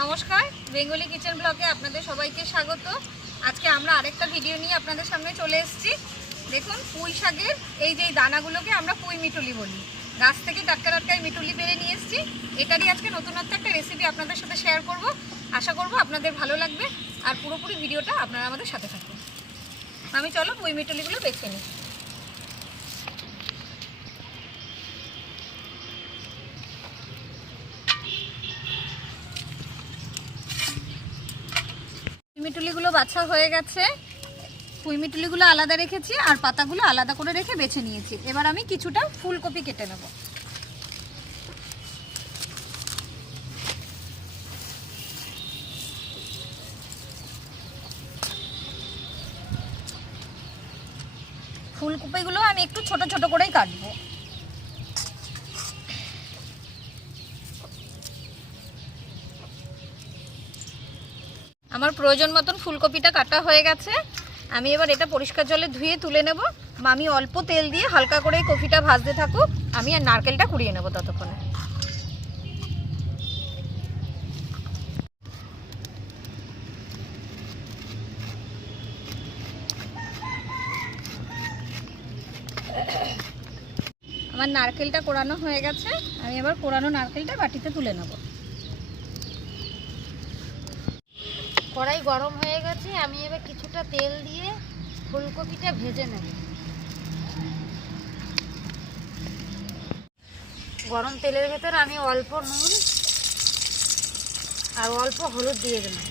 নমস্কার, Bengali kitchen ব্লগে আপনাদের সবাইকে স্বাগত। আজকে আমরা আরেকটা ভিডিও নিয়ে আপনাদের সামনে চলে এসেছি। দেখুন, পুঁই শাকের এই যে দানাগুলোকে আমরা পুঁই মিটুলি বলি। গাছ থেকে টাটকা টাটকায় মিটুলি পেরে নিয়ে এসেছি। এটারই আজকে নতুনত্ব একটা রেসিপি আপনাদের সাথে শেয়ার করব। আশা করব আপনাদের ভালো লাগবে। আর পুরোপুরি ভিডিওটা আপনারা আমাদের সাথে থাকবেন আমি চলো পুঁই মিটুলিগুলো বেছে নিই। পুঁইমিটুলিগুলো বাছা হয়ে গেছে। পুঁইমিটুলিগুলো আলাদা রেখেছি আর পাতাগুলো আলাদা করে রেখে বেছে নিয়েছি। এবার আমি কিছুটা ফুলকপি কেটে নেব। ফুলকপিগুলো আমি একটু ছোট ছোট করেই কাটবো। আমার প্রয়োজন মতন ফুলকপিটা কাটা হয়ে গেছে। আমি এবার এটা পরিষ্কার জলে ধুয়ে তুলে নেব। আমি অল্প তেল দিয়ে হালকা করে কফিটা ভাজতে থাকুক। আমি আর নারকেলটা কুড়িয়ে নেব ততক্ষণে। আমার নারকেলটা কোরানো হয়ে গেছে। আমি এবার কোরানো নারকেলটা বাটিতে তুলে নেব। কড়াই গরম হয়ে গেছে, আমি এবার কিছুটা তেল দিয়ে ফুলকপিটা ভেজে নেব। গরম তেলের ভেতর আমি অল্প নুন আর অল্প হলুদ দিয়ে দিলাম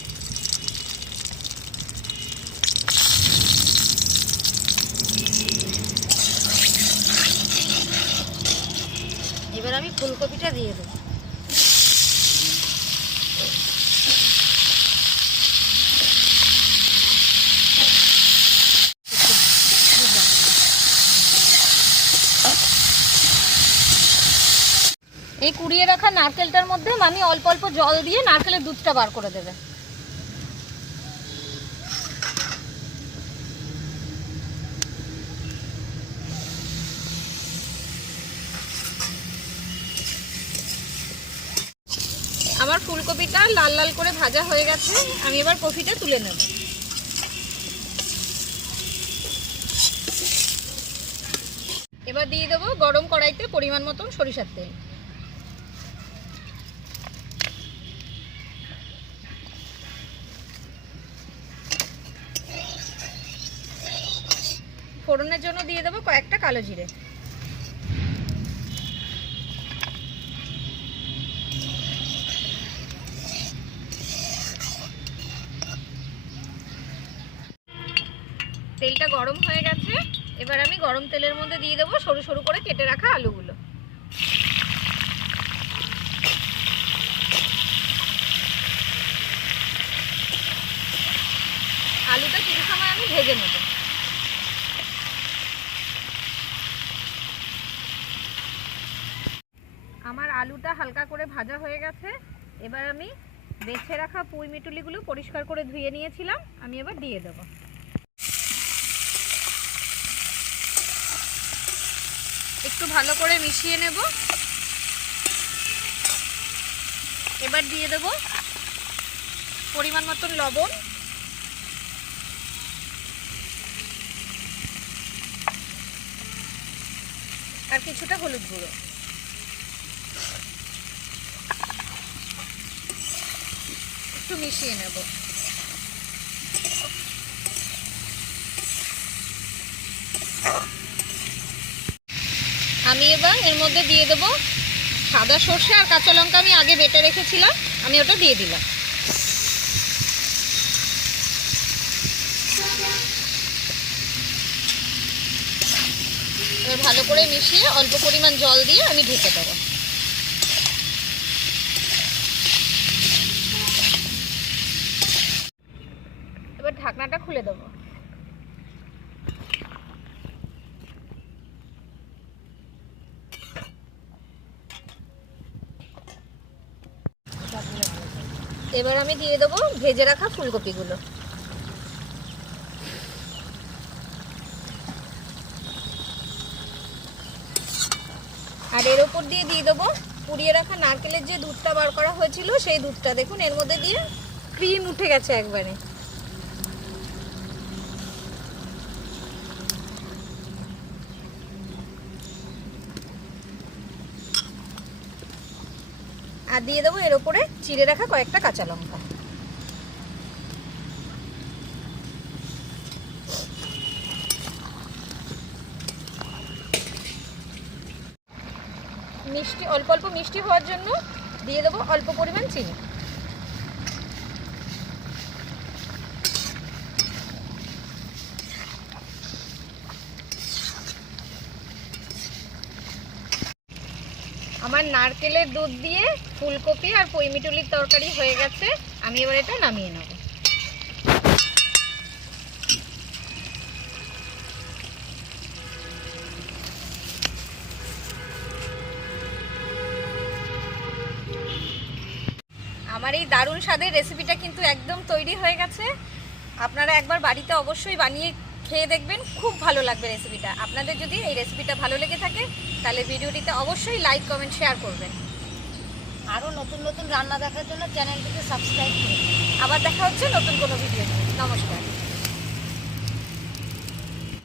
এবার আমি ফুলকপিটা দিয়ে দেবো। এই কুড়িয়ে রাখা নারকেলটার মধ্যে মামি অল্প অল্প জল দিয়ে নারকেলের দুধটা বার করে দেবে। আমার ফুলকপিটা লাল লাল করে ভাজা হয়ে গেছে, আমি এবার কফিটা তুলে নেব। এবার দিয়ে দেবো গরম কড়াইতে পরিমাণ মতন সরিষার তেল। ফোড়নের জন্য দিয়ে দেবো কয়েকটা কালো জিরে। তেলটা গরম হয়ে গেছে। এবার আমি গরম তেলের মধ্যে দিয়ে দেবো সরু সরু করে কেটে রাখা আলুগুলো। আলুটা কিছু সময় আমি ভেজে নেব আমার আলুটা হালকা করে ভাজা হয়ে গেছে। এবার আমি বেছে রাখা পুঁই মিটুলিগুলো পরিষ্কার করে ধুয়ে নিয়েছিলাম। আমি এবার দিয়ে দেবো। একটু ভালো করে মিশিয়ে নেব। এবার দিয়ে দেব পরিমাণ মতন লবণ। আর কিছুটা হলুদ গুঁড়ো। মিশিয়ে নেব। আমি এবার এর মধ্যে দিয়ে দেবো সাদা সর্ষে আর কাঁচা লঙ্কা আমি আগে বেটে রেখেছিলাম, আমি ওটা দিয়ে দিলাম। ভালো করে মিশিয়ে অল্প পরিমাণ জল দিয়ে আমি ঢেকে দেবো এবার ঢাকনাটা খুলে দেবো। এবার আমি দিয়ে দেবো ভেজে রাখা ফুলকপিগুলো। আর এর ওপর দিয়ে দিয়ে দেবো পুড়িয়ে রাখা নারকেলের যে দুধটা বার করা হয়েছিল, সেই দুধটা দেখুন, এর মধ্যে দিয়ে ক্রিম উঠে গেছে একবারে। আর দিয়ে দেবো, এর ওপরে চিড়ে রাখা কয়েকটা কাঁচা লঙ্কা। মিষ্টি, অল্প অল্প মিষ্টি হওয়ার জন্য দিয়ে দেবো অল্প পরিমাণ চিনি। আমার নারকেলের দুধ দিয়ে ফুলকপি আর পইমিটুলির তরকারি হয়ে গেছে। আমি এবার এটা নামিয়ে নেব। আমার এই দারুণ স্বাদের রেসিপিটা কিন্তু একদম তৈরি হয়ে গেছে। আপনারা একবার বাড়িতে অবশ্যই বানিয়ে খেয়ে দেখবেন খুব ভালো লাগবে রেসিপিটা আপনাদের যদি এই রেসিপিটা ভালো লেগে থাকে তাহলে ভিডিওটিতে অবশ্যই লাইক কমেন্ট শেয়ার করবেন। আরও নতুন নতুন রান্না দেখার জন্য চ্যানেলটিকে সাবস্ক্রাইব করুন। আবার দেখা হচ্ছে নতুন কোনো ভিডিও নমস্কার।